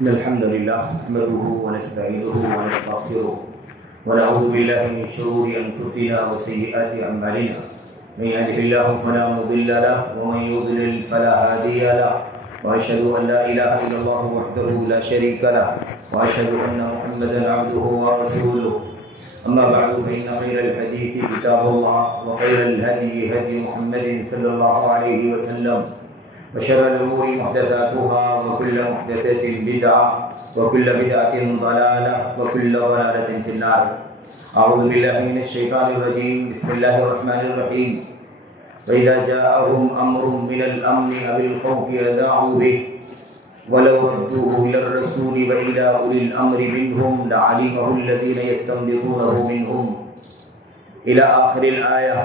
إن الحمد لله نحمده ونستعينه ونستغفره ونعوذ بالله من شرور أنفسنا وسيئات أعمالنا. من يهده الله فلا مضل له ومن يضلل فلا هادي له، وأشهد أن لا إله إلا الله وحده لا شريك له، وأشهد أن محمدا عبده ورسوله. أما بعد فإن خير الحديث كتاب الله، وخير الهدي هدي محمد صلى الله عليه وسلم، وشر الأمور محدثاتها، وكل محدثة بدعة، وكل بدعة ضلالة، وكل ضلالة في النار. أعوذ بالله من الشيطان الرجيم. بسم الله الرحمن الرحيم. وإذا جاءهم أمر من الأمن أو الخوف أذاعوا به ولو ردوه إلى الرسول وإلى أولي الأمر منهم لعلمه الذين يستنبطونه منهم إلى آخر الآية.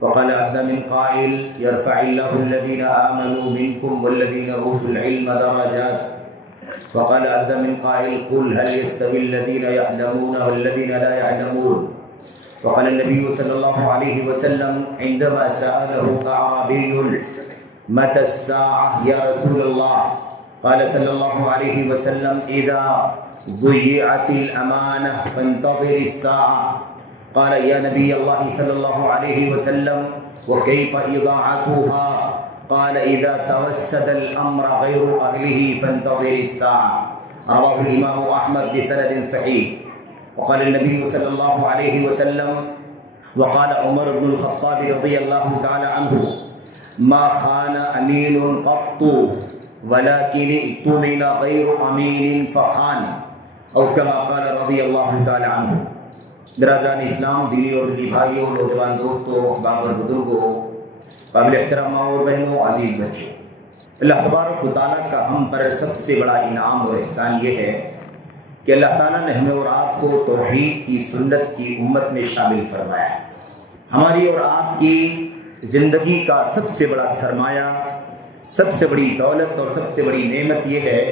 وقال عز من قائل يرفع الله الذين آمنوا منكم والذين أوتوا العلم درجات. وقال عز من قائل قل هل يستوي الذين يعلمون والذين لا يعلمون. وقال النبي صلى الله عليه وسلم عندما سأله أعرابي متى الساعة يا رسول الله، قال صلى الله عليه وسلم إذا ضيعت الأمانة فانتظر الساعة. قال يا نبي الله صلى الله عليه وسلم وكيف إضاعتها؟ قال إذا توسد الأمر غير أهله فانتظر الساعة. رواه الإمام أحمد بسند صحيح. وقال النبي صلى الله عليه وسلم وقال عمر بن الخطاب رضي الله تعالى عنه ما خان أمين قط ولكن ائتمن غير أمين فخان، أو كما قال رضي الله تعالى عنه. برادران اسلام، دینی اور دینی بھائیوں، نوجوان دوستوں، احباب اور بزرگوں، قابل احترام اور بہنوں، عزیز بچوں، اللہ تبارک و تعالیٰ کا ہم پر سب سے بڑا انعام اور احسان یہ ہے کہ اللہ تعالیٰ نے ہمیں اور آپ کو توحید کی سنت کی امت میں شامل فرمایا ہے. ہماری اور آپ کی زندگی کا سب سے بڑا سرمایہ، سب سے بڑی دولت اور سب سے بڑی نعمت یہ ہے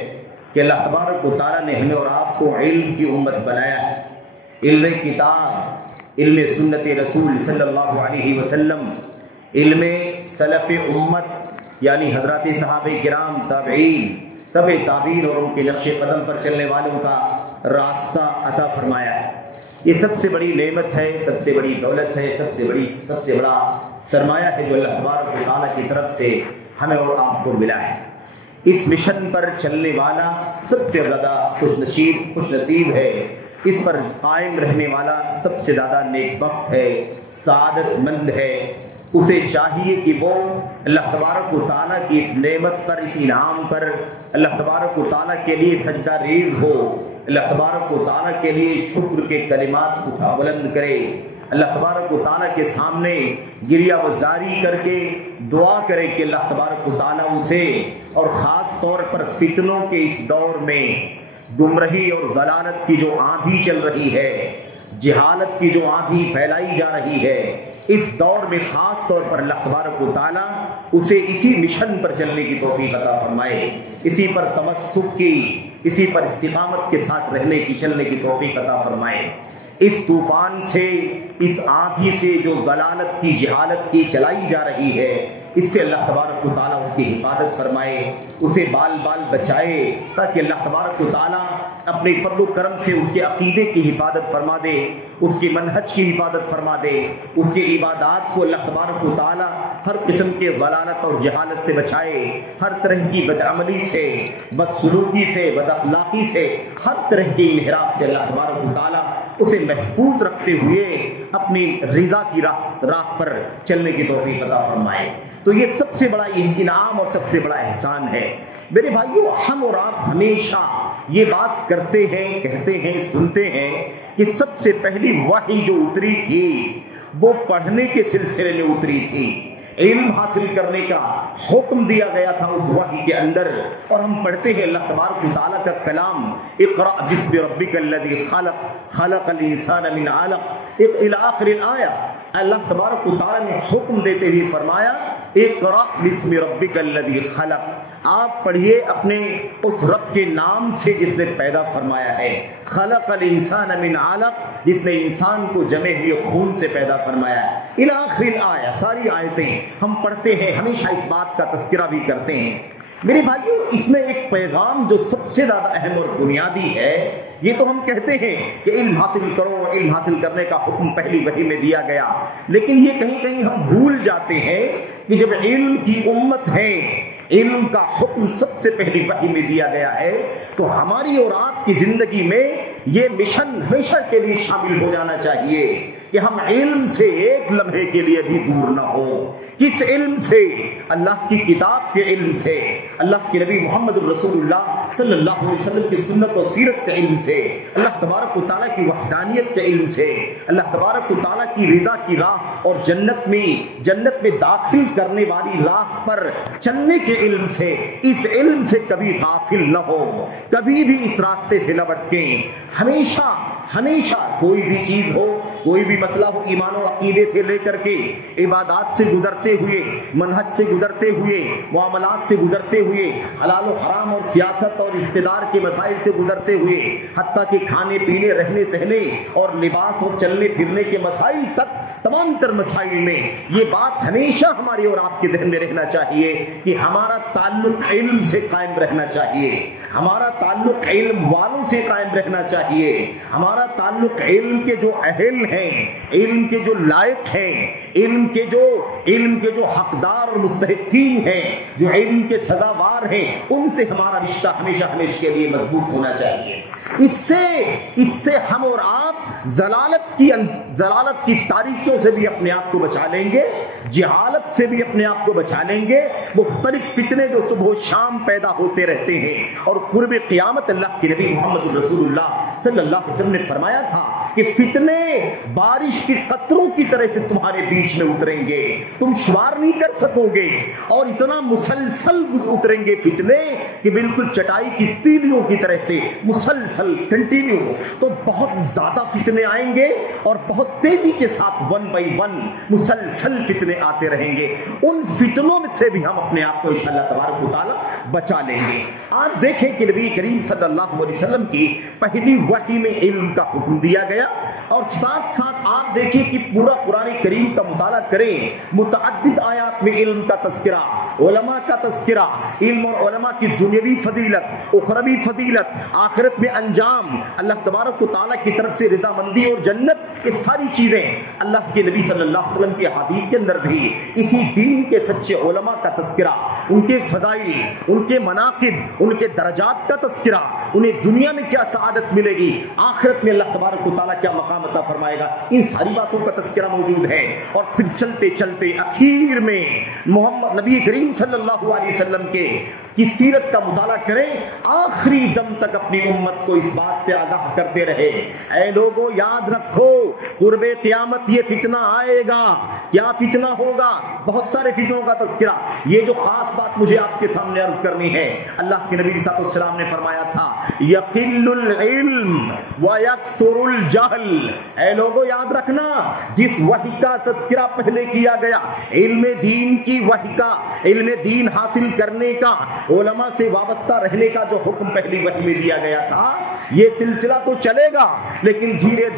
کہ اللہ تبارک و تعالیٰ نے ہمیں اور آپ کو علم کی امت بنایا ہے. علم کتاب، علم سنت رسول صلی اللہ علیہ وسلم، علم سلف امت یعنی حضرات صحابہ کرام، تابعین، تبع تابعین اور ان کے نقش قدم پر چلنے والوں کا راستہ عطا فرمایا ہے. یہ سب سے بڑی نعمت ہے، سب سے بڑی دولت ہے، سب سے بڑا سرمایہ ہے جو اللہ تبارک و تعالیٰ کی طرف سے ہمیں اور آپ کو ملا ہے. اس مشن پر چلنے والا سب سے زیادہ خوش نصیب ہے، اس پر قائم رہنے والا سب سے زیادہ نیک بخت ہے، سعادت مند ہے. اسے چاہیے کہ وہ اللہ تبارک و تعالیٰ کی اس نعمت پر، اس انعام پر اللہ تبارک و تعالیٰ کے لیے سجدہ ریز ہو، اللہ تبارک و تعالیٰ کے لیے شکر کے کلمات اٹھا بلند کرے، اللہ تبارک و تعالیٰ کے سامنے گریہ وزاری کر کے دعا کرے کہ اللہ تبارک و تعالیٰ اسے، اور خاص طور پر فتنوں کے اس دور میں، گمراہی اور ضلالت کی جو آندھی چل رہی ہے، جہالت کی جو آندھی پھیلائی جا رہی ہے، اس دور میں خاص طور پر اللہ تبارک و تعالیٰ اسے اسی مشن پر چلنے کی توفیق عطا فرمائے، اسی پر تمسک کی، اسی پر استقامت کے ساتھ رہنے کی، چلنے کی توفیق عطا فرمائے. اس طوفان سے، اس آندھی سے جو ضلالت کی، جہالت کی چلائی جا رہی ہے، اس سے اللہ تبارک و تعالیٰ اس کی حفاظت فرمائے، اسے بال بال بچائے، تاکہ اللہ تبارک و تعالیٰ اپنے فضل و کرم سے اس کے عقیدے کی حفاظت فرما دے، اس کے منہج کی حفاظت فرما دے، اس کے عبادات کو اللہ تبارک و تعالیٰ ہر قسم کے ضلالت اور جہالت سے بچائے، ہر طرح کی بدعملی سے، بدسلوکی سے، بد اخلاقی سے، ہر طرح کی انحراف سے اللہ تبارک و تعالیٰ اسے محفوظ رکھتے ہوئے اپنی رضا کی راہ پر چلنے کی توفیق عطا فرمائے. تو یہ سب سے بڑا انعام اور سب سے بڑا احسان ہے. میرے بھائیو، ہم اور آپ ہمیشہ یہ بات کرتے ہیں، کہتے ہیں، سنتے ہیں کہ سب سے پہلی وحی جو اتری تھی وہ پڑھنے کے سلسلے میں اتری تھی. علم حاصل کرنے کا حکم دیا گیا تھا اس وحی کے اندر، اور ہم پڑھتے ہیں اللہ تبارک و تعالیٰ کا کلام، اقرأ بسم ربک الذی خلق خلق الانسان من علق الی آخر الآیہ. اللہ تبارک و تعالیٰ نے حکم دیتے ہوئے فرمایا اقرأ بسم ربک الذی خلق، آپ پڑھیے اپنے اس رب کے نام سے جس نے پیدا فرمایا ہے. خلق الانسان من علق، جس نے انسان کو جمے ہوئے خون سے پیدا فرمایا ہے. الی آخر الآیہ، ساری آیتیں ہم پڑھتے ہیں، ہمیشہ اس بات کا تذکرہ بھی کرتے ہیں میرے بھائیوں، اس میں ایک پیغام جو سب سے زیادہ اہم اور بنیادی ہے، یہ تو ہم کہتے ہیں کہ علم حاصل کرو، علم حاصل کرنے کا حکم پہلی وحی میں دیا گیا، لیکن یہ کہیں کہیں ہم بھول جاتے ہیں کہ جب علم کی امت ہے، علم کا حکم سب سے پہلی وحی میں دیا گیا ہے، تو ہماری اور آپ کی زندگی میں یہ مشن ہمیشہ کے لیے شامل ہو جانا چاہیے کہ ہم علم سے ایک لمحے کے لیے بھی دور نہ ہو۔ کس علم سے؟ اللہ کی کتاب کے علم سے، اللہ کے نبی محمد الرسول اللہ صلی اللہ علیہ وسلم کی سنت و سیرت کے علم سے، اللہ تبارک و تعالیٰ کی وحدانیت کے علم سے، اللہ تبارک و تعالیٰ کی رضا کی راہ اور جنت میں داخل کرنے والی راہ پر چلنے کے علم سے۔ اس علم سے کبھی غافل نہ ہو، کبھی بھی اس راستے سے نہ بھٹکیں۔ ہمیشہ کوئی بھی چیز ہو، کوئی بھی مسئلہ ہو، ایمان و عقیدے سے لے کر کے عبادات سے گزرتے ہوئے، منہج سے گزرتے ہوئے، معاملات سے گزرتے ہوئے، حلال و حرام اور سیاست اور اقتدار کے مسائل سے گزرتے ہوئے، حتیٰ کہ کھانے پینے، رہنے سہنے اور لباس اور چلنے پھرنے کے مسائل تک، تمام تر مسائل میں یہ بات ہمیشہ ہماری اور آپ کے ذہن میں رہنا چاہیے کہ ہمارا تعلق علم سے قائم رہنا چاہیے، ہمارا تعلق علم والوں سے قائم رہنا چاہیے، ہمارا تعلق علم کے جو اہل ہیں، علم کے جو لائق ہیں، علم کے جو حقدار اور مستحقین ہیں، جو علم کے سزاوار ہیں، ان سے ہمارا رشتہ ہمیشہ کے لیے مضبوط ہونا چاہیے۔ اس سے ہم اور آپ ضلالت کی تاریکیوں سے بھی اپنے آپ کو بچا لیں گے، جہالت سے بھی اپنے آپ کو بچا لیں گے۔ مختلف فتنے جو صبح و شام پیدا ہوتے رہتے ہیں، اور قرب قیامت اللہ کے نبی محمد الرسول اللہ صلی اللہ علیہ وسلم نے فرمایا تھا کہ فتنے بارش کے قطروں کی طرح سے تمہارے بیچ میں اتریں گے، تم شمار نہیں کر سکو گے، اور اتنا مسلسل اتریں گے فتنے کہ بالکل چٹائی کی تیلیوں کی طرح سے مسلسل کنٹینیو۔ تو بہت زیادہ فتنے آئیں گے اور بہت تیزی کے ساتھ 1 by 1 مسلسل فتنے آتے رہیں گے۔ ان فتنوں میں سے بھی ہم اپنے آپ کو انشاءاللہ تبارک و تعالی بچا لیں گے۔ آپ دیکھیں کہ نبی کریم صلی اللہ علیہ وسلم کی پہلی وحی میں علم کا حکم دیا گیا، اور ساتھ آپ دیکھیں کہ پورا قرآن کریم کا مطالعہ کریں، متعدد آیات میں علم کا تذکرہ، علماء کا تذکرہ، علم اور علماء کی دنیاوی فضیلت، اخروی فضیلت، آخرت میں انجام، اللہ تبارک و تعالیٰ کی طرف سے رضامندی اور جنت، یہ ساری چیزیں اللہ کے نبی صلی اللہ علیہ وسلم کی حدیث کے اندر بھی اسی دین کے سچے علماء کا تذکرہ، ان کے فضائل، ان کے مناقب، ان کے درجات کا تذکرہ، انہیں دنیا میں کیا سعادت ملے گی، آخرت میں اللہ تبارک و تعالیٰ کیا مقام عطا فرمائے گا، ان ساری باتوں کا تذکرہ موجود ہے۔ اور پھر چلتے چلتے اخیر میں محمد نبی کریم صلی اللہ علیہ وسلم کی سیرت کا مطالعہ کریں، آخری دم تک اپنی امت کو اس بات سے آگاہ کرتے رہے، اے لوگوں یاد رکھو قرب قیامت یہ فتنہ آئے گا۔ کیا فتنہ ہوگا؟ بہت سارے فتنوں کا تذکرہ۔ یہ جو خاص بات مجھے آپ کے سامنے عرض کرنی ہے، اللہ کے نبی صلی اللہ علیہ وسلم نے فرمایا تھا یقل العلم ویکثر الجہل۔ اے لوگوں یاد رکھنا، جس وحی کا تذکرہ پہلے کیا گیا، علم دین کی وحی کا، علم دین حاصل کرنے کا، علماء سے وابستہ رہنے کا جو حکم پہلی وحی میں دیا گیا تھا، یہ سلسلہ تو چلے گا، لیکن دھیرے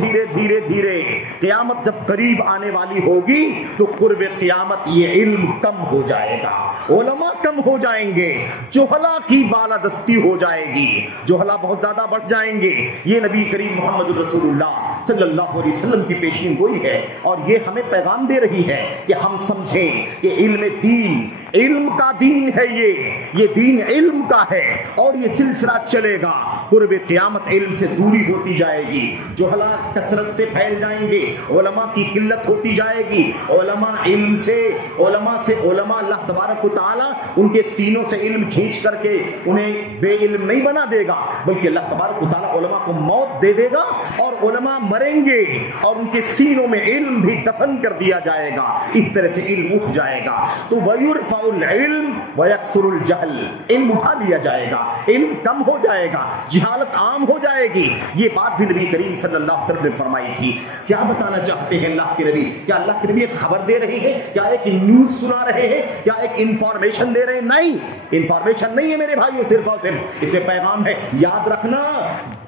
دھیرے قیامت جب قریب آنے والی ہوگی تو قرب قیامت یہ علم کم ہو جائے گا، علماء کم ہو جائیں گے، جہلا کی بالادستی ہو جائے گی، جہلا بہت زیادہ بڑھ جائیں گے۔ یہ نبی کریم محمد رسول اللہ صلی اللہ علیہ وسلم کی پیشین گوئی ہے، اور یہ ہمیں پیغام دے رہی ہے کہ ہم سمجھیں کہ علم کا دین ہے، یہ دین علم کا ہے، اور یہ سلسلہ چلے گا۔ قرب قیامت علم سے دوری ہوتی جائے گی، جہلا کثرت سے پھیل جائیں گے، علماء کی قلت ہوتی جائے گی، علماء اللہ تبارک و تعالی ان کے سینوں سے علم کھینچ کر کے انہیں بے علم نہیں بنا دے گا، بلکہ اللہ تبارک و تعالی علماء کو موت دے دے گا، اور علماء مریں گے اور ان کے سینوں میں علم بھی دفن کر دیا جائے گا۔ اس طرح سے علم اٹھ جائے گا۔ تو وَيُرْفَعُ الْعِلْمُ وَيَكْثُرُ الْجَهْلُ، علم اٹھا لیا جائے گا، علم کم ہو جائے گا، جہالت عام ہو جائے گی. یہ بات بھی نبی کریم صلی اللہ علیہ وسلم نے فرمائی تھی. کیا بتانا چاہتے ہیں اللہ کے نبی؟ کیا اللہ کے نبی ایک خبر دے رہے ہیں؟ کیا ایک نیوز سنا رہے ہیں؟ کیا ایک انفارمیشن دے رہے ہیں؟ نہیں، انفارمیشن نہیں ہے میرے بھائیو، صرف اور صرف اس میں پیغام ہے. یاد رکھنا،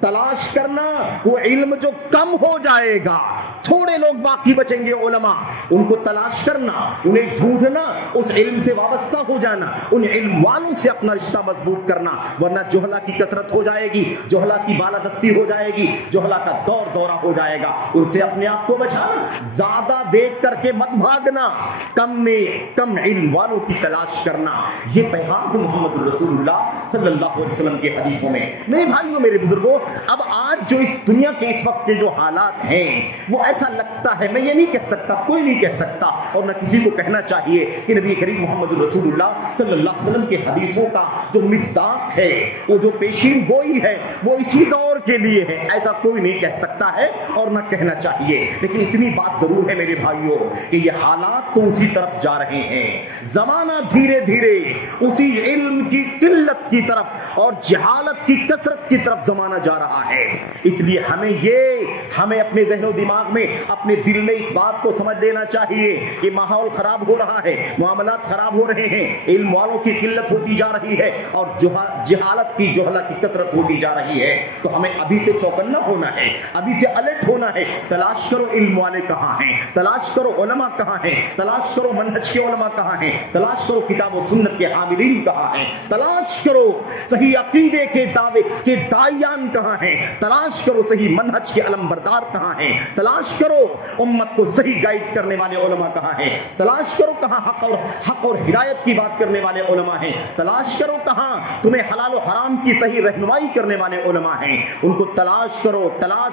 تلاش کرنا وہ علم جو کم ہو جائے گا، تھوڑے لوگ باقی بچیں گے علماء، ان کو تلاش کرنا، انہیں ڈھونڈنا، اس علم سے وابستہ ہو جانا، ان علم والوں سے اپنا رشتہ مضبوط کرنا، ورنہ جہلا کی کثرت ہو جائے گی، جہلا کی بالادستی ہو جائے گی، جہلا کا دور دورہ ہو جائے گا. ان سے اپنے آپ کو بچانا، زیادہ دیکھ کر کے مت بھاگنا، کم میں کم علم والوں کی تلاش کرنا. یہ پیغام ہے محمد رسول اللہ صلی اللہ علیہ وسلم کے حدیثوں میں. میرے بھائیوں، میرے بزرگوں، اب آج جو اس دنیا کے اس وقت کے جو حالات ہیں وہ ایسا لگتا ہے، میں یہ نہیں کہہ سکتا، کوئی نہیں کہہ سکتا، اور نہ کسی کو کہنا چاہیے کہ نبی کریم محمد رسول اللہ صلی اللہ علیہ وسلم کے حدیثوں کا جو مصداق ہے، وہ جو پیشین گوئی ہے، وہ اسی دور کے لیے ہے. ایسا کوئی نہیں کہہ سکتا ہے اور نہ کہنا چاہیے. لیکن اتنی بات ضرور ہے میرے بھائیوں کہ یہ حالات تو اسی طرف جا رہے ہیں. زمانہ دھیرے دھیرے اسی علم کی قلت کی طرف اور جہالت کی کثرت کی طرف زمانہ جا رہا ہے. اس لیے ہمیں اپنے ذہن و دماغ میں، اپنے دل میں اس بات کو سمجھ لینا چاہیے کہ ماحول خراب ہو رہا ہے، معاملات خراب ہو رہے ہیں، علم والوں کی قلت ہوتی جا رہی ہے اور جہالت کی، جہلا کی کثرت ہوتی جا رہی ہے. تو ہمیں ابھی سے چوکنا ہونا ہے، ابھی سے الرٹ ہونا ہے. تلاش کرو علم والے کہاں ہیں، تلاش کرو علماء کہاں ہیں، تلاش کرو منہج کے علماء کہاں ہیں، تلاش کرو کتاب و سنت کے حاملین کہاں ہیں، تلاش کرو صحیح عقیدے کے دعوے کے داعیان کہاں ہیں، تلاش کرو صحیح منہج کے علم بردار کہاں ہیں، تلاش کرو امت کو صحیح گائیڈ کرنے والے علماء کہاں ہیں، تلاش کرو کہاں حق اور ہدایت کی بات کرنے والے علماء ہیں، تلاش کرو کہاں تمہیں حلال و حرام کی صحیح رہنمائی کرنے والے علماء ہیں. ان کو تلاش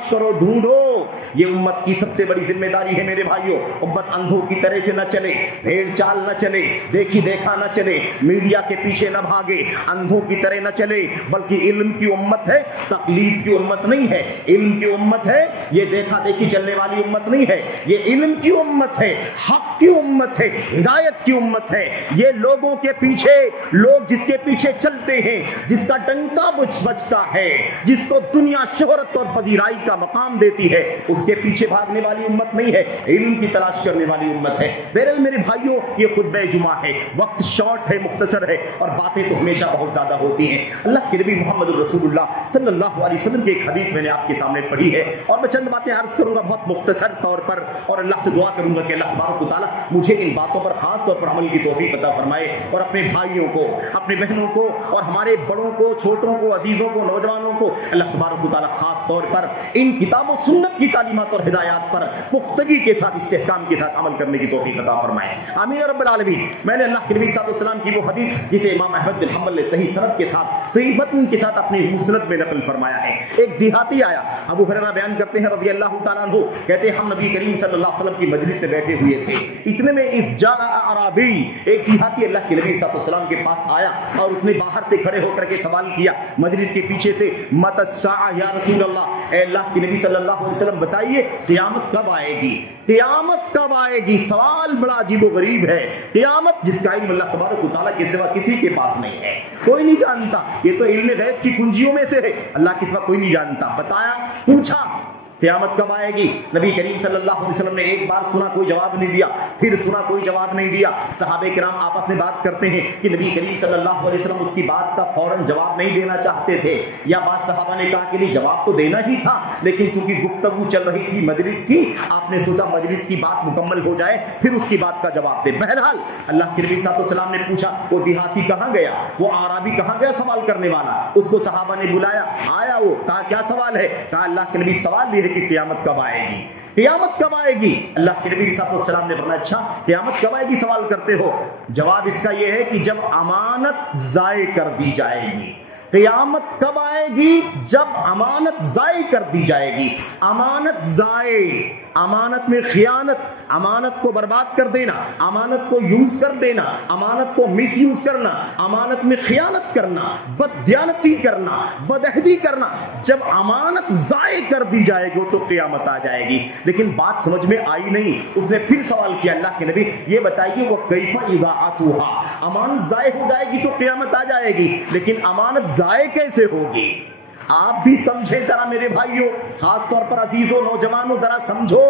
کرو، ڈھونڈو. یہ امت کی سب سے بڑی ذمہ داری ہے میرے بھائیوں. امت اندھوں کی طرح سے نہ چلے، بھیڑ چال نہ چلے، دیکھی دیکھا نہ چلے، میڈیا کے پیچھے نہ بھاگے، اندھوں کی طرح نہ چلے، بلکہ علم کی امت ہے، تقلید کی امت نہیں ہے. علم کی امت ہے، یہ دیکھا دیکھی چلنے والی امت نہیں ہے. یہ علم کی امت ہے، حق کی امت ہے، ہدایت کی امت ہے. یہ لوگوں کے پیچھے، لوگ جس کے پیچھے چلتے ہیں، جس کا ڈنکا بجتا ہے، جس کو دنیا شہرت اور پذیرائی کا مقام دیتی ہے، اس کے پیچھے بھاگنے والی امت نہیں ہے، علم کی تلاش کرنے والی امت ہے. بہرحال میرے بھائیوں، یہ خطبہ جمعہ ہے، وقت شارٹ ہے، مختصر ہے، اور باتیں تو ہمیشہ بہت زیادہ ہوتی ہیں. اللہ کے نبی محمد رسول اللہ صلی اللہ علیہ وسلم کی ایک حدیث میں نے آپ کے سامنے پڑھی ہے، اور میں چند باتیں عرض کروں گا بہت مختصر طور پر، اور اللہ سے دعا کروں گا کہ اللہ تبارک و تعالیٰ مجھے ان باتوں پر خاص طور پر عمل کی توفیق عطا فرمائے، اور اپنے بھائیوں کو، اپنے بہنوں کو، اور ہمارے بڑوں کو، چھوٹوں کو، عزیزوں کو، نوجوانوں کو اللہ تبارک و تعالیٰ خاص طور پر ان کتاب و سنت کی تعلیمات اور ہدایات پر پختگی کے ساتھ، استحکام کے ساتھ عمل کرنے کی توفیق عطا فرمائے. آمین رب العالمین. میں نے اللہ کے نبی صلی اللہ علیہ وسلم کی وہ حدیث جسے امام احمد بن حنبل نے صحیح سند کے ساتھ، صحیح متن کے ساتھ اپنی مسند میں نقل فرمایا ہے. ایک دیہاتی آیا، ابو ہریرہ بیان کرتے ہیں رضی اللہ تعالیٰ عنہ، کہتے ہیں ہم نبی کریم صلی اللہ علیہ وسلم کی مجلس میں بیٹھے ہوئے تھے، اتنے میں اذ جاء اعرابی، ایک دیہاتی اللہ کے نبی صلی اللہ علیہ وسلم کے پاس آیا اور اس نے باہر سے کھڑے ہو کر کے سوال کیا مجلس کے پیچھے سے، متی الساعہ یا رسول اللہ، اے اللہ کے نبی صلی اللہ علیہ وسلم بتائیے قیامت کب آئے گی، قیامت کب آئے گی. سوال بڑا عجیب و غریب ہے. قیامت جس کا علم اللہ تبارک و تعالیٰ کے سوا کسی کے پاس نہیں ہے، کوئی نہیں جانتا، یہ تو علم غیب کی کنجیوں میں سے ہے، اللہ کے سوا کوئی نہیں جانتا. بتایا، پوچھا قیامت کب آئے گی. نبی کریم صلی اللہ علیہ وسلم نے ایک بار سنا، کوئی جواب نہیں دیا، پھر سنا، کوئی جواب نہیں دیا. صحابہ کرام آپس میں بات کرتے ہیں کہ نبی کریم صلی اللہ علیہ وسلم اس کی بات کا فوراً جواب نہیں دینا چاہتے تھے، یا بعض صحابہ نے کہا کہ نہیں جواب تو دینا ہی تھا، لیکن چونکہ گفتگو چل رہی تھی، مجلس تھی، آپ نے سوچا مجلس کی بات مکمل ہو جائے پھر اس کی بات کا جواب دے. بہرحال اللہ کے نبی صلی اللہ علیہ وسلم نے پوچھا وہ دیہاتی کہاں گیا، وہ عربی کہاں گیا سوال کرنے والا. اس کو صحابہ نے بلایا، آیا، وہ کہا کیا سوال ہے. کہا اللہ کے نبی سوال یہ ہے کہ قیامت کب آئے گی، قیامت کب آئے گی. اللہ کے نبی صلی اللہ علیہ وسلم نے فرمایا اچھا قیامت کب آئے گی سوال کرتے ہو. جواب اس کا یہ ہے کہ جب امانت ضائع کر دی جائے گی. قیامت کب آئے گی؟ جب امانت ضائع کر دی جائے گی. امانت ضائع، امانت میں خیانت، امانت کو برباد کر دینا، امانت کو یوز کر دینا، امانت کو مس یوز کرنا، امانت میں خیانت کرنا، بددیانتی کرنا، بدعہدی کرنا. جب امانت ضائع کر دی جائے گی تو قیامت آ جائے گی. لیکن بات سمجھ میں آئی نہیں. اس نے پھر سوال کیا اللہ کے نبی یہ بتائیے وہ کیف اضاعتها، امانت ضائع ہو جائے گی تو قیامت آ جائے گی، لیکن امانت ضائع کیسے ہوگی؟ آپ بھی سمجھیں ذرا میرے بھائیوں، خاص طور پر عزیزوں نوجوانوں، ذرا سمجھو،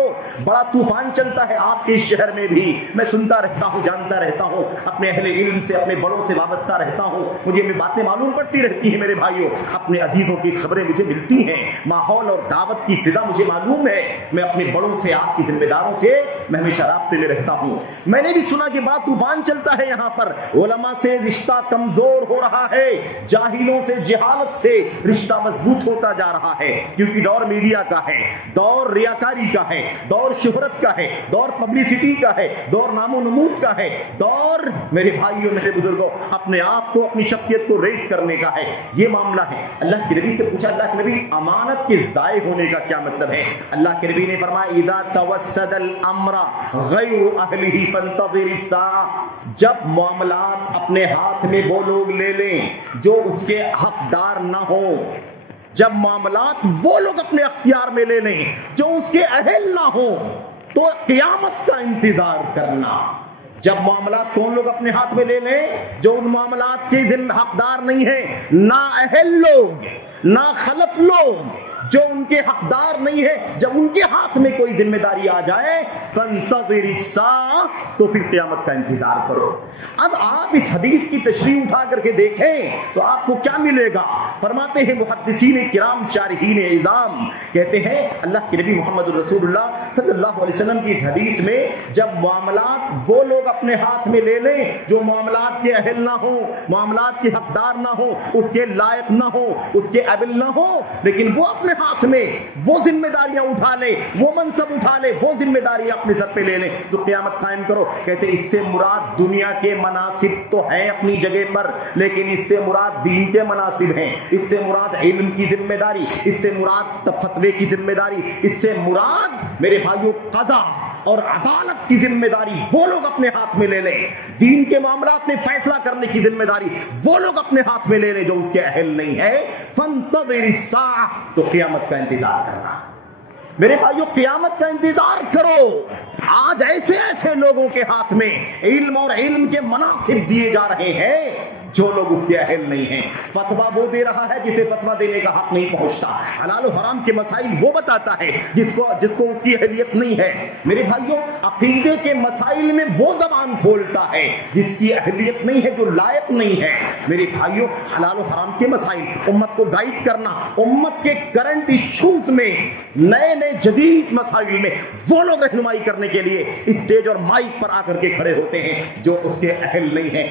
بڑا طوفان چلتا ہے آپ کے اس شہر میں بھی، میں سنتا رہتا ہوں، جانتا رہتا ہوں، اپنے اہل علم سے، اپنے بڑوں سے وابستہ رہتا ہوں، مجھے باتیں معلوم پڑتی رہتی ہیں میرے بھائیوں، اپنے عزیزوں کی خبریں مجھے ملتی ہیں، ماحول اور دعوت کی فضا مجھے معلوم ہے، میں اپنے بڑوں سے، آپ کی ذمہ داروں سے میں ہمیشہ رابطے میں رہتا ہوں۔ میں نے بھی سنا کہ بڑا طوفان چلتا ہے یہاں پر، علماء سے رشتہ کمزور ہو رہا ہے، جاہلوں سے، جہالت سے رشتہ مضبوط ہوتا جا رہا ہے، کیونکہ دور میڈیا کا ہے، دور ریاکاری کا ہے، دور شہرت کا ہے، دور پبلسٹی کا ہے، دور نام و نمود کا ہے، دور میرے بھائیوں، میرے بزرگوں، اپنے آپ کو، اپنی شخصیت کو ریز کرنے کا ہے، یہ معاملہ ہے۔ اللہ کے نبی سے پوچھا، اللہ کے نبی امانت کے ضائع ہونے کا کیا مطلب ہے؟ اللہ کے نبی نے فرمایا اذا توسد الامر غیر اہلہ فانتظر الساعہ، جب معاملات اپنے ہاتھ میں وہ لوگ لے لیں جو اس کے حقدار نہ ہوں، جب معاملات وہ لوگ اپنے اختیار میں لے لیں جو اس کے اہل نہ ہوں، تو قیامت کا انتظار کرنا۔ جب معاملات کون لوگ اپنے ہاتھ میں لے لیں؟ جو ان معاملات کے ذمہ حقدار نہیں ہیں، نہ اہل لوگ، نہ خلف لوگ، جو ان کے حقدار نہیں ہے، جب ان کے ہاتھ میں کوئی ذمہ داری آ جائے، فانتظر الساعہ، تو پھر قیامت کا انتظار کرو۔ اب آپ اس حدیث کی تشریح اٹھا کر کے دیکھیں تو آپ کو کیا ملے گا؟ فرماتے ہیں محدثین کرام، شارحین اعظام کہتے ہیں، اللہ کے نبی محمد رسول اللہ صلی اللہ علیہ وسلم کی حدیث میں جب معاملات وہ لوگ اپنے ہاتھ میں لے لیں جو معاملات کے اہل نہ ہوں، معاملات کے حقدار نہ ہوں، اس کے لائق نہ ہوں، اس کے قابل نہ ہوں، لیکن وہ اپنے ہاتھ میں وہ ذمہ داریاں اٹھا لے، وہ منصب اٹھا لے، وہ ذمہ داریاں اپنے سر پہ لے لیں، تو قیامت قائم کرو۔ کیسے؟ اس سے مراد دنیا کے مناصب تو ہیں اپنی جگہ پر، لیکن اس سے مراد دین کے مناصب ہیں، اس سے مراد علم کی ذمہ داری، اس سے مراد فتوے کی ذمہ داری، اس سے مراد میرے بھائیوں قضا اور عدالت کی ذمہ داری وہ لوگ اپنے ہاتھ میں لے لیں، دین کے معاملات میں فیصلہ کرنے کی ذمہ داری وہ لوگ اپنے ہاتھ میں لے لیں جو اس کے اہل نہیں ہے۔ فانتظر الساعہ، تو قیامت کا انتظار کرنا۔ میرے بھائیوں، قیامت کا انتظار کرو۔ آج ایسے ایسے لوگوں کے ہاتھ میں علم اور علم کے مناصب دیے جا رہے ہیں جو لوگ اس کے اہل نہیں ہیں۔ فتویٰ وہ دے رہا ہے جسے فتویٰ دینے کا حق نہیں پہنچتا، حلال و حرام کے مسائل وہ بتاتا ہے جس کو اس کی اہلیت نہیں ہے۔ میرے بھائیوں، عقیدے کے مسائل میں وہ زبان کھولتا ہے جس کی اہلیت نہیں ہے، جو لائق نہیں ہے۔ میرے بھائیوں، حلال و حرام کے مسائل، امت کو گائیڈ کرنا، امت کے کرنٹ ایشوز میں، نئے نئے جدید مسائل میں وہ لوگ رہنمائی کرنے کے لیے اسٹیج اور مائک پر آ کر کے کھڑے ہوتے ہیں جو اس کے اہل نہیں ہیں۔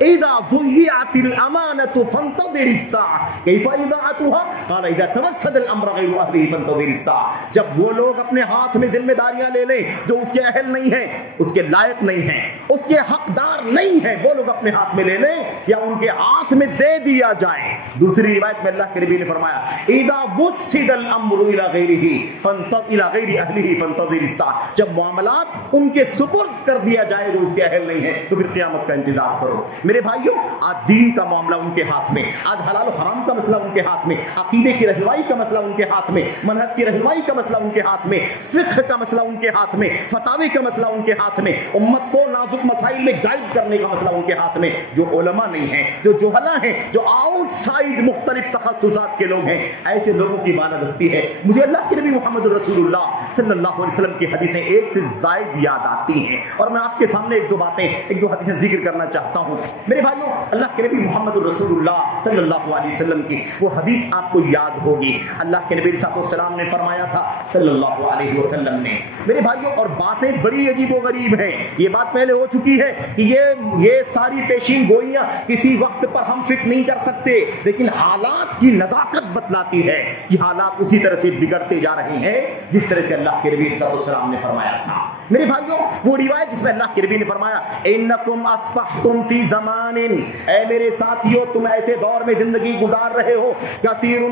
اذا ضيعت الامانه فانتظر الساعه كيف اذاعتها قال اذا توسد الامر غير اهله فانتظر الساعه، جب وہ لوگ اپنے ہاتھ میں ذمہ داریاں لے لیں جو اس کے اہل نہیں ہیں، اس کے لائق نہیں ہیں، اس کے حقدار نہیں ہیں، وہ لوگ اپنے ہاتھ میں لے لیں یا ان کے ہاتھ میں دے دیا جائے۔ دوسری روایت میں اللہ کے نبی نے فرمایا اذا وسد الامر الى غيره فانتظر الى غير اهله فانتظر الساعه، جب معاملات ان کے سپرد کر دیا جائے جو اس کے اہل نہیں ہیں تو پھر قیامت کا انتظار کرو۔ میرے بھائیوں، آج دین کا معاملہ ان کے ہاتھ میں، آج حلال و حرام کا مسئلہ ان کے ہاتھ میں، عقیدے کی رہنمائی کا مسئلہ ان کے ہاتھ میں، منہج کی رہنمائی کا مسئلہ ان کے ہاتھ میں، فقہ کا مسئلہ ان کے ہاتھ میں، فتاوی کا مسئلہ ان کے ہاتھ میں، امت کو نازک مسائل میں گائیڈ کرنے کا مسئلہ ان کے ہاتھ میں۔ جو علماء نہیں ہیں، جو جہلا ہیں، جو آؤٹ سائڈ مختلف تخصصات کے لوگ ہیں، ایسے لوگوں کی بالادستی ہے۔ مجھے اللہ کے نبی محمد رسول اللہ صلی اللہ علیہ وسلم کی حدیثیں ایک سے زائد یاد آتی ہیں، اور میں آپ کے سامنے ایک دو حدیثیں ذکر کرنا چاہتا ہوں۔ میرے بھائیوں، اللہ کے نبی محمد رسول اللہ صلی اللہ علیہ وسلم کی وہ حدیث آپ کو یاد ہوگی۔ اللہ کے نبی صلی اللہ علیہ وسلم نے فرمایا تھا، صلی اللہ علیہ وسلم نے، میرے بھائیوں، اور باتیں بڑی عجیب و غریب ہیں، یہ بات پہلے ہو چکی ہے کہ یہ ساری پیشین گوئیاں کسی وقت پر ہم فٹ نہیں کر سکتے، لیکن حالات کی نزاکت بتلاتی ہے کہ حالات اسی طرح سے بگڑتے جا رہے ہیں جس طرح سے اللہ کے نبی صلی اللہ علیہ وسلم نے فرمایا تھا۔ میرے بھائیوں، وہ روایت جس میں اللہ کے نبی نے فرمایا انکم اصبحتم فی زمان، اے میرے ساتھیو، تم ایسے دور میں زندگی گزار رہے ہو، کثیر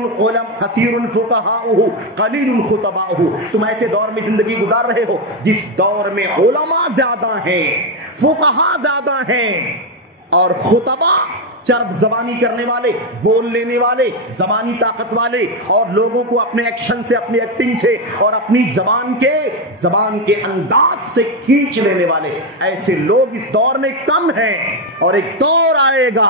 فقہاؤہ قلیل خطباؤہ، تم ایسے دور میں زندگی گزار رہے ہو جس دور میں علماء زیادہ ہیں، فقہا زیادہ ہیں، اور خطبہ چرب زبانی کرنے والے، بول لینے والے، زبانی طاقت والے، اور لوگوں کو اپنے ایکشن سے، اپنی ایکٹنگ سے اور اپنی زبان کے انداز سے کھینچ لینے والے، ایسے لوگ اس دور میں کم ہیں۔ اور ایک دور آئے گا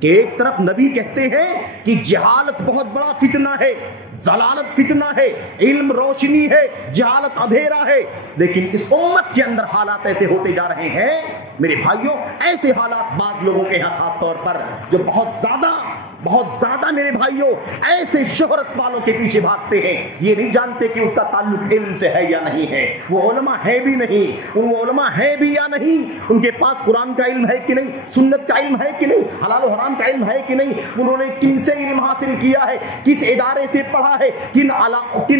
کہ ایک طرف نبی کہتے ہیں کہ جہالت بہت بڑا فتنہ ہے، ضلالت فتنہ ہے، علم روشنی ہے، جہالت اندھیرا ہے، لیکن اس امت کے اندر حالات ایسے ہوتے جا رہے ہیں میرے بھائیوں، ایسے حالات بعض لوگوں کے یہاں خاص طور پر جو بہت زیادہ میرے بھائیوں ایسے شہرت والوں کے پیچھے بھاگتے ہیں، یہ نہیں جانتے کہ اس کا تعلق علم سے ہے یا نہیں ہے، وہ علماء ہے بھی نہیں، وہ علماء ہے بھی یا نہیں، ان کے پاس قرآن کا علم ہے کہ نہیں، سنت کا علم ہے کہ نہیں، حلال و حرام کا علم ہے کہ نہیں، انہوں نے کن سے علم حاصل کیا ہے، کس ادارے سے پڑھا ہے، کن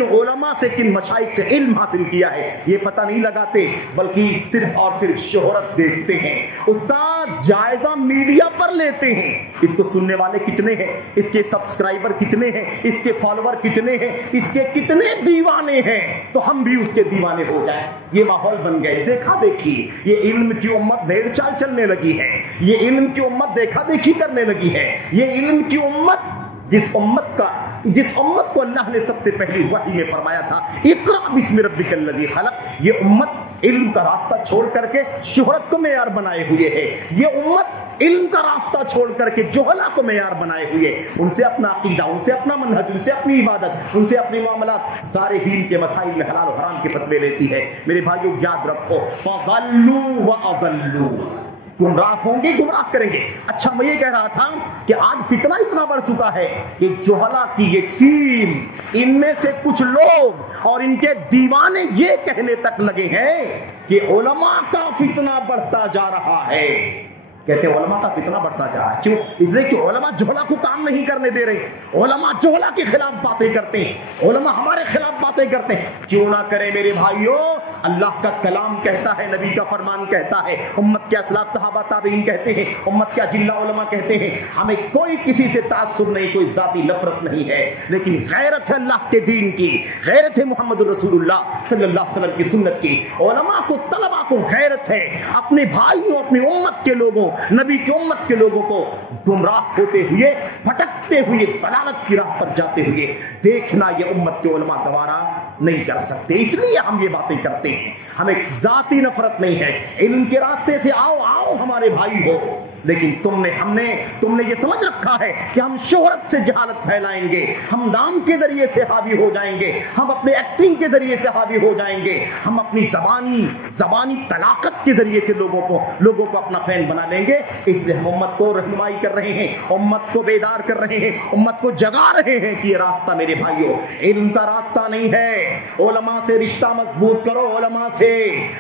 علماء سے، کن مشائخ سے علم حاصل کیا ہے، یہ پتہ نہیں لگاتے، بلکہ صرف اور صرف شہرت دیکھتے ہیں۔ اس کا جائزہ میڈیا پر لیتے ہیں، اس کو سننے والے کتنے ہیں، اس کے سبسکرائبر کتنے ہیں، اس کے فالوور کتنے ہیں، اس کے کتنے دیوانے ہیں، تو ہم بھی اس کے دیوانے ہو جائیں۔ یہ ماحول بن گئے، دیکھا دیکھی، یہ علم کی امت بھیڑ چال چلنے لگی ہے، یہ علم کی امت دیکھا دیکھی کرنے لگی ہے، یہ علم کی امت جس امت کو اللہ نے سب سے پہلی وحی میں فرمایا تھا اقرأ بسم ربک الذی خلق، یہ امت علم کا راستہ چھوڑ کر کے شہرت کو معیار بنائے ہوئے ہے، یہ امت علم کا راستہ چھوڑ کر کے جہلا کو معیار بنائے ہوئے، ان سے اپنا عقیدہ، ان سے اپنا منہج، ان سے اپنی عبادت، ان سے اپنی معاملات، سارے دین کے مسائل میں حلال و حرام کے فتوے لیتی ہے۔ میرے بھائیوں یاد رکھو، فضلوا واضلوا، گمراہ ہوں گے، گمراہ کریں گے۔ اچھا میں یہ کہہ رہا تھا کہ آج فتنہ اتنا بڑھ چکا ہے کہ جہلا کی یہ ٹیم، ان میں سے کچھ لوگ اور ان کے دیوانے یہ کہنے تک لگے ہیں کہ علماء کا فتنہ بڑھتا جا رہا ہے۔ کہتے ہیں علماء کا فتنہ بڑھتا جا رہا ہے، کیوں؟ اس لیے کہ علماء جہلا کو کام نہیں کرنے دے رہے، علماء جہلا کے خلاف باتیں کرتے ہیں، علماء ہمارے خلاف باتیں کرتے ہیں۔ کیوں نہ کریں میرے بھائیوں، اللہ کا کلام کہتا ہے، نبی کا فرمان کہتا ہے، امت کے اسلاف صحابہ تابعین کہتے ہیں، امت کے اجلہ علماء کہتے ہیں، ہمیں کوئی کسی سے تعصب نہیں، کوئی ذاتی نفرت نہیں ہے، لیکن غیرت ہے اللہ کے دین کی، غیرت ہے محمد رسول اللہ صلی اللہ علیہ وسلم کی سنت کی۔ علماء کو، طلباء کو غیرت ہے اپنے بھائیوں، اپنی امت کے لوگوں، نبی کی امت کے لوگوں کو گمراہ ہوتے ہوئے، بھٹکتے ہوئے، ضلالت کی راہ پر جاتے ہوئے دیکھنا یہ امت کے علماء گوارا نہیں کر سکتے، اس لیے ہم یہ باتیں کرتے ہیں۔ ہمیں ذاتی نفرت نہیں ہے، علم کے راستے سے آؤ ہمارے بھائی ہو، لیکن تم نے یہ سمجھ رکھا ہے کہ ہم شہرت سے جہالت پھیلائیں گے، ہم نام کے ذریعے سے حاوی ہو جائیں گے، ہم اپنے ایکٹنگ کے ذریعے سے حاوی ہو جائیں گے، ہم اپنی زبانی طلاقت کے ذریعے سے لوگوں کو اپنا فین بنا لیں گے۔ اس لیے ہم امت کو رہنمائی کر رہے ہیں، امت کو بیدار کر رہے ہیں، امت کو جگا رہے ہیں کہ یہ راستہ میرے بھائیوں علم کا راستہ نہیں ہے۔ علماء سے رشتہ مضبوط کرو، علماء سے۔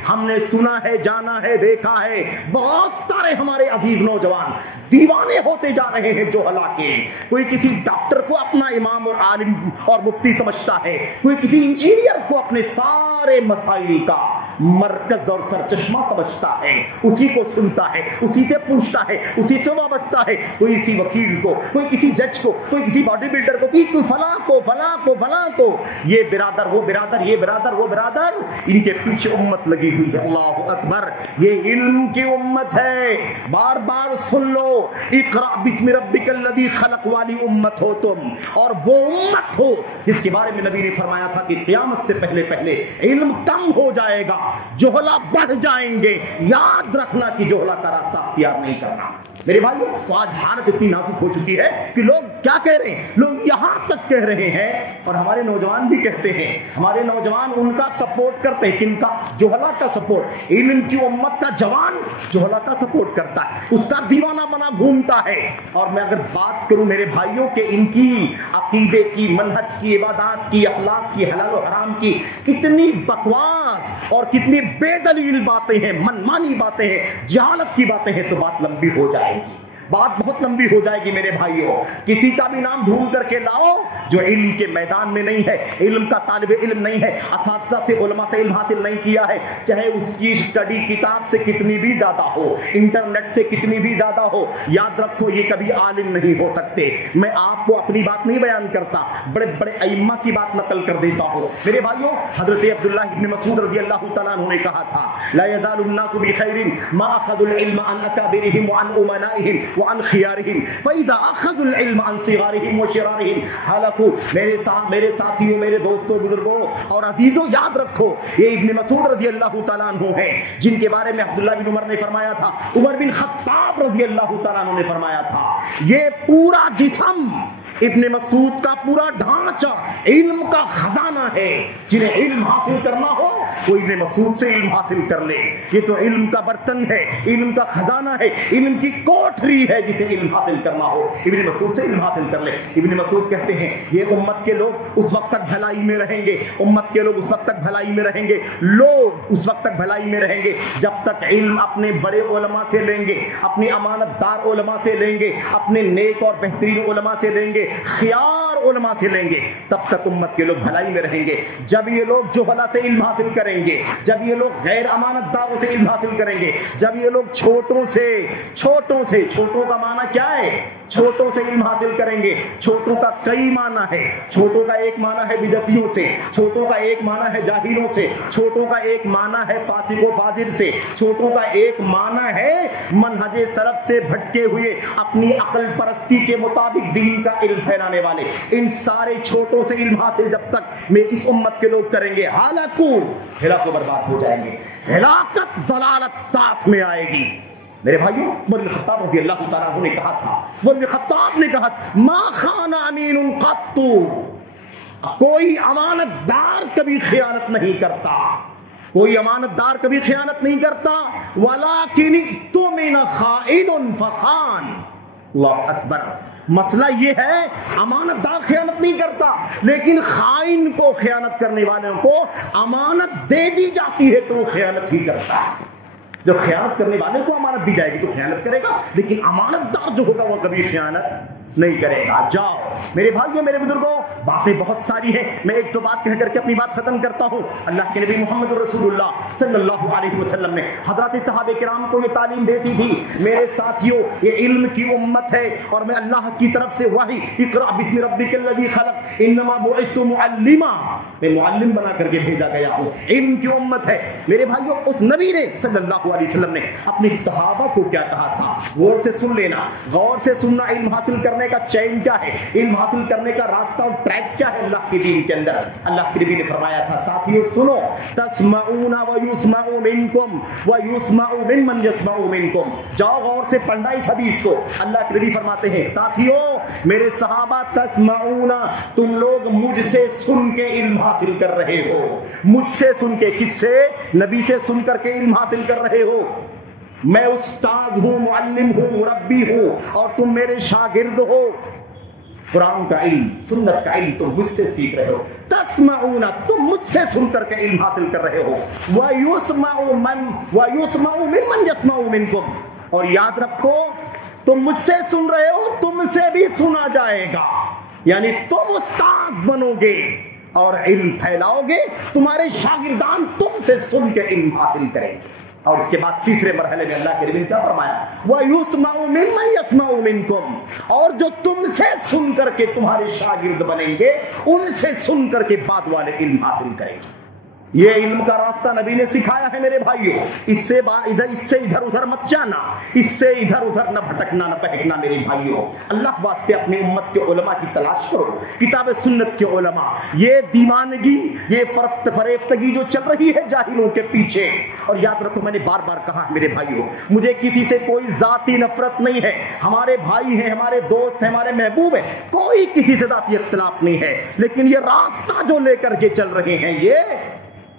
ہم نے سنا ہے، جانا ہے، دیکھا ہے، بہت سارے ہمارے عزیز نوجوان دیوانے ہوتے جا رہے ہیں جہلا کے۔ کوئی کسی ڈاکٹر کو اپنا امام اور عالم اور مفتی سمجھتا ہے، کوئی کسی انجینئر کو اپنے سارے مسائل کا مرکز اور سرچشمہ سمجھتا ہے، اسی کو سنتا ہے، اسی سے پوچھتا ہے، اسی سے وابستہ ہے، کوئی کسی وکیل کو، کوئی کسی جج کو، کوئی کسی باڈی بلڈر کو، کوئی فلاں کو، یہ برادر وہ برادر، یہ برادر وہ برادر، ان کے پیچھے امت لگی ہوئی ہے۔ اللہ اکبر، یہ علم کی امت ہے، بار بار سن لو، اقرأ بسم ربک الذی خلق والی امت ہو تم، اور وہ امت ہو جس کے بارے میں نبی نے فرمایا تھا کہ قیامت سے پہلے علم کم ہو جائے گا، جہلا بڑھ جائیں گے۔ یاد رکھنا کہ جہلا کا راستہ اختیار نہیں کرنا۔ میرے بھائیو، تو آج حالت اتنی نازک ہو چکی ہے کہ لوگ کیا کہہ رہے ہیں، لوگ یہاں تک کہہ رہے ہیں، اور ہمارے نوجوان بھی کہتے ہیں، ہمارے نوجوان ان کا سپورٹ کرتے ہیں، کن کا؟ جہلا کا سپورٹ۔ علم کی امت کا جوان جہلا کا سپورٹ کرتا ہے، اس کا دیوانہ بنا گھومتا ہے۔ اور میں اگر بات کروں میرے بھائیوں کہ ان کی عقیدے کی، منہج کی، عبادات کی، اخلاق کی، حلال و حرام کی کتنی بکواس اور کتنی بے دلیل باتیں ہیں، منمانی باتیں ہیں، جہالت کی باتیں ہیں، تو بات لمبی ہو جائے گی، بات بہت لمبی ہو جائے گی میرے بھائیوں۔ کسی کا بھی نام ڈھونڈ کر کے لاؤ جو علم کے میدان میں نہیں ہے، علم کا طالب علم نہیں ہے، اساتذہ سے، علماء سے علم حاصل نہیں کیا ہے، چاہے اس کی اسٹڈی کتاب سے کتنی بھی زیادہ ہو، انٹرنیٹ سے کتنی بھی زیادہ ہو، یاد رکھو یہ کبھی عالم نہیں ہو سکتے۔ میں آپ کو اپنی بات نہیں بیان کرتا، بڑے بڑے ائمہ کی بات نقل کر دیتا ہوں۔ میرے بھائیوں، حضرت عبداللہ ابن مسعود رضی اللہ تعالیٰ عنہ نے کہا تھا، لا يزال الناس بخير ما اخذوا العلم عن اكابرهم وعن امنائهم وعن خيارهم فإذا أخذوا العلم عن صغارهم وشرارهم هلكوا. میرے ساتھیوں، میرے دوستوں، بزرگوں اور عزیزوں، یاد رکھو یہ ابن مسعود رضی اللہ تعالیٰ عنہ ہیں جن کے بارے میں عبداللہ بن عمر نے فرمایا تھا، عمر بن خطاب رضی اللہ تعالیٰ عنہ نے فرمایا تھا، یہ پورا جسم ابن مسعود کا پورا ڈھانچہ علم کا خزانہ ہے. جنہیں علم حاصل کرنا ہو وہ ابن مسعود سے علم حاصل کر لے. یہ تو علم کا برتن ہے، علم کا خزانہ ہے، علم کی کوٹھری ہے. جسے علم حاصل کرنا ہو ابن مسعود سے علم حاصل کر لے. ابن مسعود کہتے ہیں یہ امت کے لوگ اس وقت تک بھلائی میں رہیں گے، امت کے لوگ اس وقت تک بھلائی میں رہیں گے، لوگ اس وقت تک بھلائی میں رہیں گے جب تک علم اپنے بڑے علماء سے لیں گے، اپنے امانت دار علماء سے لیں گے، اپنے نیک اور بہترین علماء سے لیں گے، خیار علماء سے لیں گے. تب تک امت کے لوگ بھلائی میں رہیں گے. جب یہ لوگ جہلا سے علم حاصل کریں گے، جب یہ لوگ غیر امانت داروں سے علم حاصل کریں گے، جب یہ لوگ چھوٹوں کا معنی کیا ہے؟ چھوٹوں سے علم حاصل کریں گے. چھوٹوں کا کئی معنی ہے. چھوٹوں کا ایک معنی ہے بدعتیوں سے، چھوٹوں کا ایک معنی ہے جاہلوں سے، چھوٹوں کا ایک معنی ہے فاسق و فاجر سے، چھوٹوں کا ایک معنی ہے منہج سلف سے بھٹکے ہوئے اپنی عقل پرستی کے مطابق دین کا علم پھیلانے والے. ان سارے چھوٹوں سے علم حاصل جب تک میں اس امت کے لوگ کریں گے، ہلاک و برباد ہو جائیں گے. ہلاکت ضلالت ساتھ میں آئے گی. میرے بھائیوں، عمر بن خطاب رضی اللہ تعالیٰ عنہ نے کہا تھا، عمر بن خطاب نے کہا ما خان امین قط، کوئی امانت دار کبھی خیانت نہیں کرتا، کوئی امانت دار کبھی خیانت نہیں کرتا. ولکن اؤتمن خائن فخان. اللہ اکبر. مسئلہ یہ ہے امانت دار خیانت نہیں کرتا، لیکن خائن کو، خیانت کرنے والوں کو امانت دے دی جاتی ہے تو وہ خیانت ہی کرتا ہے. جب خیانت کرنے والے کو امانت دی جائے گی تو خیانت کرے گا، لیکن امانت دار جو ہوگا وہ کبھی خیانت نہیں کرے گا. جاؤ میرے بھائیوں، میرے بزرگوں، باتیں بہت ساری ہیں، میں ایک دو بات کہہ کر کے اپنی بات ختم کرتا ہوں. اللہ کے نبی محمد رسول اللہ صلی اللہ علیہ وسلم نے حضرات صحابہ کرام کو یہ تعلیم دیتی تھی، میرے ساتھیوں یہ علم کی امت ہے اور میں اللہ کی طرف سے وحی اقرأ بسم ربک الذی خلق انما بعثت معلما، میں معلم بنا کر کے بھیجا گیا ہوں. علم کی امت ہے میرے بھائیوں. اس نبی نے صلی اللہ علیہ وسلم نے اپنے صحابہ کو کیا کہا تھا؟ غور سے سن لینا، غور سے سننا. علم حاصل کرنے کا چین کیا ہے، علم حاصل کرنے کا راستہ اور ٹریک کیا ہے اللہ کے دین کے اندر. اللہ کے نبی نے فرمایا تھا ساتھیوں سنو، تسمعون ویسمع منکم ویسمع ممن یسمع منکم. جاؤ غور سے پڑھنا اس حدیث کو. اللہ کے نبی فرماتے ہیں ساتھیوں میرے صحابہ، تسمعون، تم لوگ مجھ سے سن کے علم حاصل کر رہے ہو. مجھ سے سن کے، کس سے؟ نبی سے سن کر کے علم حاصل کر رہے ہو. میں استاد ہوں، معلم ہوں، مربی ہوں اور تم میرے شاگرد ہو. قرآن کا علم، سنت کا علم تم مجھ سے سیکھ رہے ہو. تسمعون، تم مجھ سے سن کر کے علم حاصل کر رہے ہو. وَيُسْمَعُ مِمَّنْ يَسْمَعُ مِنْكُمْ، اور یاد رکھو تم مجھ سے سن رہے ہو، تم سے بھی سنا جائے گا. یعنی تم استاد بنو گے اور علم پھیلاؤ گے، تمہارے شاگردان تم سے سن کے علم حاصل کریں گے. اور اس کے بعد تیسرے مرحلے میں اللہ کے نبی نے کیا فرمایا؟ وَيُسْمَعُ مِمَّنْ يَسْمَعُ مِنْكُمْ، اور جو تم سے سن کر کے تمہارے شاگرد بنیں گے ان سے سن کر کے بعد والے علم حاصل کریں گے. یہ علم کا راستہ نبی نے سکھایا ہے میرے بھائیوں. اس سے ادھر ادھر مت جانا، اس سے ادھر ادھر نہ بھٹکنا نہ بہکنا میرے بھائیوں. اللہ واسطے اپنی امت کے علماء کی تلاش کرو، کتاب سنت کے علماء. یہ دیوانگی، یہ فریفتگی جو چل رہی ہے جاہلوں کے پیچھے، اور یاد رکھو میں نے بار بار کہا ہے میرے بھائیوں، مجھے کسی سے کوئی ذاتی نفرت نہیں ہے. ہمارے بھائی ہیں، ہمارے دوست ہیں، ہمارے محبوب ہیں، کوئی کسی سے ذاتی اختلاف نہیں ہے. لیکن یہ راستہ جو لے کر کے چل رہے ہیں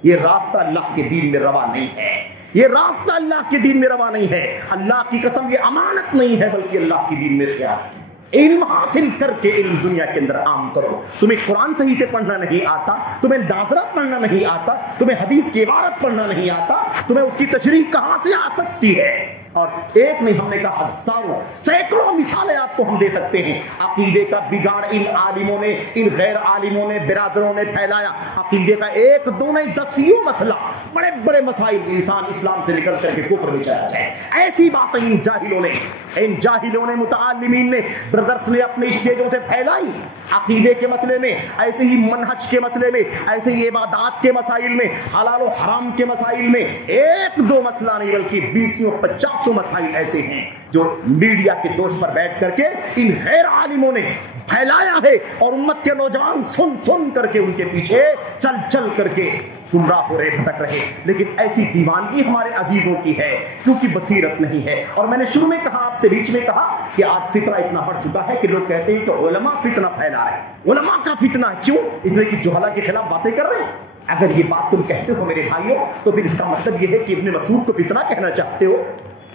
یہ راستہ اللہ کے دین میں روا نہیں ہے. یہ راستہ اللہ کے دین میں روا نہیں ہے. اللہ کی قسم یہ امانت نہیں ہے بلکہ اللہ کے دین میں خیانت ہے. علم حاصل کر کے علم دنیا کے اندر عام کرو. تمہیں قرآن صحیح سے پڑھنا نہیں آتا، تمہیں ناظرہ پڑھنا نہیں آتا، تمہیں حدیث کی عبارت پڑھنا نہیں آتا، تمہیں اس کی تشریح کہاں سے آ سکتی ہے؟ اور ایک نہیں، ہم نے کہا ہزاروں سینکڑوں مثالیں آپ کو ہم دے سکتے ہیں. عقیدے کا بگاڑ ان عالموں نے، ان غیر عالموں نے، برادروں نے پھیلایا. عقیدے کا ایک دو نہیں دسیوں مسئلہ، بڑے بڑے مسائل انسان اسلام سے نکل کر کے کفر میں چلا جائے. ایسی باتیں ان جاہلوں نے متعلمین نے، بردرس نے اپنے اسٹیجوں سے پھیلائی. عقیدے کے مسئلے میں، ایسے ہی منہج کے مسئلے میں، ایسے ہی عبادات کے مسائل میں، حلال و حرام کے مسائل میں ایک دو مسئلہ نہیں بلکہ 20 50 مسائل ایسے ہیں جو میڈیا کے دوش پر بیٹھ کر کے ان غیر عالموں نے پھیلایا ہے، اور امت کے نوجوان سن سن کر کے ان کے پیچھے چل چل کر کے گمراہ ہو رہے، بھٹک رہے۔ لیکن ایسی دیوانگی ہمارے عزیزوں کی ہے کیونکہ بصیرت نہیں ہے۔ اور میں نے شروع میں کہا، آپ سے بیچ میں کہا کہ آج فتنہ اتنا بڑھ چکا ہے کہ لوگ کہتے ہیں کہ علماء فتنہ پھیلا رہے ہیں۔ علماء کا فتنہ کیوں؟ اس لیے کہ جہلا کے خلاف باتیں کر رہے ہیں۔ اگر یہ بات تم کہتے ہو میرے بھائیوں تو پھر اس کا مطلب یہ ہے کہ ابن مسعود کو فتنہ کہنا چاہتے ہو،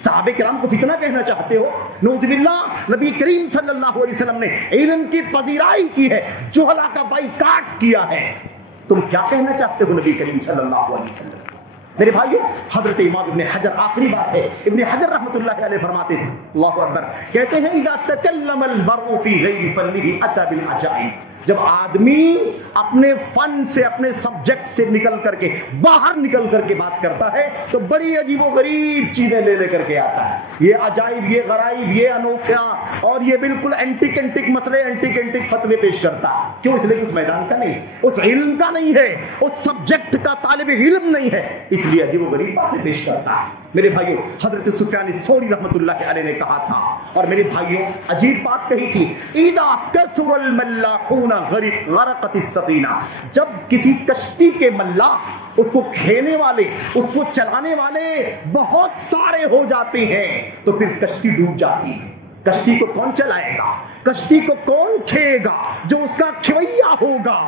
صحابہ کرام کو فتنہ کہنا چاہتے ہو۔ نعوذ باللہ، نبی کریم صلی اللہ علیہ وسلم نے علم کی پذیرائی کی ہے، جہلا کا بائیکاٹ کیا ہے۔ تم کیا کہنا چاہتے ہو نبی کریم صلی اللہ علیہ وسلم؟ میرے بھائیو، حضرت امام ابن حجر، آخری بات ہے، ابن حجر رحمۃ اللہ علیہ فرماتے تھے، اللہ اکبر، کہتے ہیں اذا تکلم المرء فی غیر فنہ اتى بالعجائب، جب آدمی اپنے فن سے، اپنے سبجیکٹ سے نکل کر کے، باہر نکل کر کے بات کرتا ہے تو بڑی عجیب و غریب چیزیں لے کر کے آتا ہے، یہ عجائب، یہ غرائب، یہ انوکھیا، اور یہ بالکل اینٹک اینٹک مسئلے، اینٹک اینٹک فتوے پیش کرتا ہے۔ کیوں؟ اس لیے کہ اس میدان کا نہیں، اس علم کا نہیں ہے، اس سبجیکٹ کا طالب علم نہیں ہے، اس لیے عجیب و غریب باتیں پیش کرتا ہے۔ میرے بھائیوں، حضرت سفیان الثوری رحمۃ اللہ علیہ نے کہا تھا، اور میرے بھائیوں عجیب بات کہی تھی، اذا کثر الملاحون غرقت السفینہ، جب کسی کشتی کے ملاح، اس کو کھینے والے، اس کو چلانے والے بہت سارے ہو جاتے ہیں تو پھر کشتی ڈوب جاتی ہے۔ کشتی کو کون چلائے گا؟ کشتی کو کون کھیے گا؟ جو اس کا کھویا ہوگا۔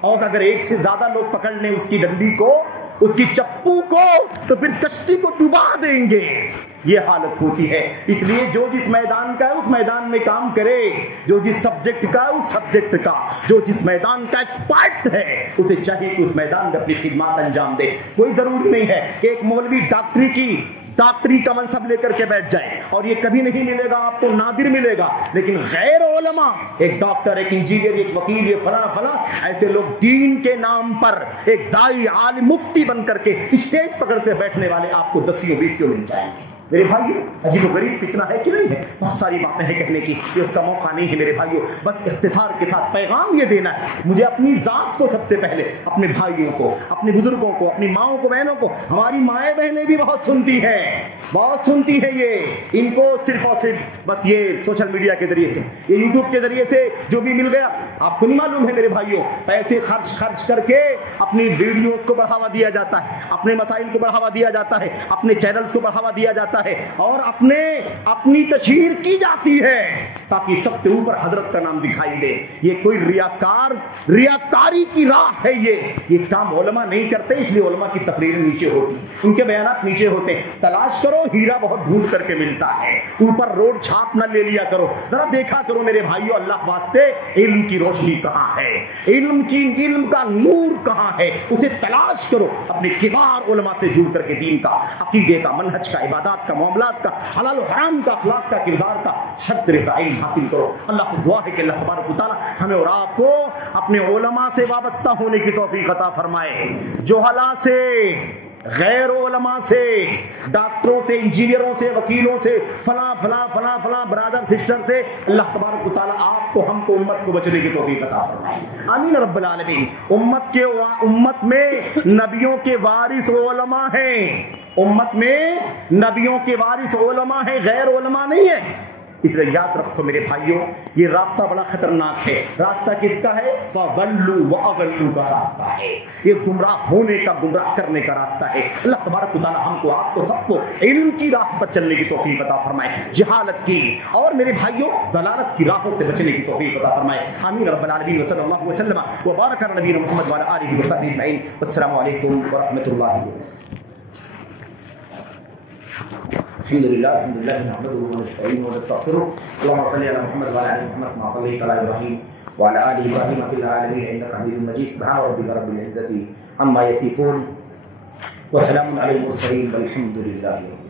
اور اگر ایک سے زیادہ لوگ پکڑ لیں اس کی ڈنڈی کو، اس کی چپو کو، تو پھر کشتی کو ڈبا دیں گے۔ یہ حالت ہوتی ہے۔ اس لیے جو جس میدان کا ہے اس میدان میں کام کرے، جو جس سبجیکٹ کا ہے اس سبجیکٹ کا، جو جس میدان کا ایکسپرٹ ہے اسے چاہیے کہ اس میدان میں اپنی خدمات انجام دے۔ کوئی ضروری نہیں ہے کہ ایک مولوی ڈاکٹری کا منصب لے کر کے بیٹھ جائے، اور یہ کبھی نہیں ملے گا آپ کو، نادر ملے گا۔ لیکن غیر علماء، ایک ڈاکٹر، ایک انجینئر، ایک وکیل، یہ فلاں ایسے لوگ دین کے نام پر ایک دائی، عالم، مفتی بن کر کے اسٹیج پکڑتے بیٹھنے والے آپ کو دسیوں بیسیوں مل جائیں گے۔ میرے بھائیو، عجیب و غریب فتنہ ہے کہ نہیں ہے؟ بہت ساری باتیں ہیں کہنے کی، یہ اس کا موقع نہیں ہے میرے بھائیو۔ بس اختصار کے ساتھ پیغام یہ دینا ہے، مجھے اپنی ذات کو سب سے پہلے، اپنے بھائیوں کو، اپنے بزرگوں کو، اپنی ماؤں کو، بہنوں کو، ہماری مائیں بہنیں بھی بہت سنتی ہیں، بہت سنتی ہیں۔ یہ ان کو صرف اور صرف بس یہ سوشل میڈیا کے ذریعے سے، یہ یوٹیوب کے ذریعے سے جو بھی مل گیا، آپ کو نہیں معلوم ہے میرے بھائیو، پیسے خرچ کر کے اپنی ویڈیوز کو بڑھاوا دیا جاتا ہے، اپنے مسائل کو بڑھاوا دیا جاتا ہے، اپنے چینلز کو بڑھاوا دیا جاتا ہے، اور اپنی تشہیر کی جاتی ہے تاکہ سب سے اوپر حضرت کا نام دکھائی دے۔ یہ کوئی ریاکاری کی راہ ہے، یہ کام علماء نہیں کرتے، اس لیے علماء کی تقریریں نیچے ہوتی، ان کے بیانات نیچے ہوتے ہیں۔ تلاش کرو، ہیرا بہت ڈھونڈ کر کے ملتا ہے، اوپر روڈ چھاپ نہ لے لیا کرو، ذرا دیکھا کرو میرے بھائیو، اللہ واسطے علم کی روشنی کہاں ہے، علم کا نور کہاں ہے، اسے تلاش کرو، اپنے کبار علماء سے جڑ کر کے دین کا، عقیدے کا، منہج کا، عبادات کا، معاملات کا، حلال و حرام کا، اخلاق کا، کردار کا ہر طرح کا علم حاصل کرو۔ اللہ سے دعا ہے کہ اللہ تبارک و تعالی ہمیں اور آپ کو اپنے علماء سے وابستہ ہونے کی توفیق عطا فرمائے۔ جہلا سے، غیر علماء سے، ڈاکٹروں سے، انجینئروں سے، وکیلوں سے، فلاں برادر سسٹر سے اللہ تبارک و تعالی آپ کو، ہم کو، امت کو بچنے کی توفیق عطا فرمائے، آمین رب العالمین۔ امت میں نبیوں کے وارث علماء ہیں، امت میں نبیوں کے وارث علماء ہیں، غیر علماء نہیں ہیں۔ اس لیے یاد رکھو میرے بھائیوں، یہ راستہ بڑا خطرناک ہے۔ راستہ کس کا ہے؟ فَضَلُّوا وَأَضَلُّوا کا راستہ ہے، یہ گمراہ ہونے کا، گمراہ کرنے کا راستہ ہے۔ اللہ تبارک و تعالی ہم کو، آپ کو، سب کو علم کی راہ پر چلنے کی توفیق عطا فرمائے، جہالت کی اور میرے بھائیوں ضلالت کی راہوں سے بچنے کی توفیق عطا فرمائے، آمین رب العالمین۔ وصلی اللہ وسلم وبارک علی نبینا محمد وعلی آلہ وصحبہ اجمعین۔ السلام علیکم ورحمۃ اللہ وبرکاتہ۔ الحمد لله نحمده ونستعينه ونستغفره اللهم صل على محمد وعلى ال محمد كما صليت على ابراهيم وعلى ال ابراهيم في العالمين انك حميد مجيد سبحان ربك رب العزه عما يصفون وسلام على المرسلين والحمد لله رب العالمين۔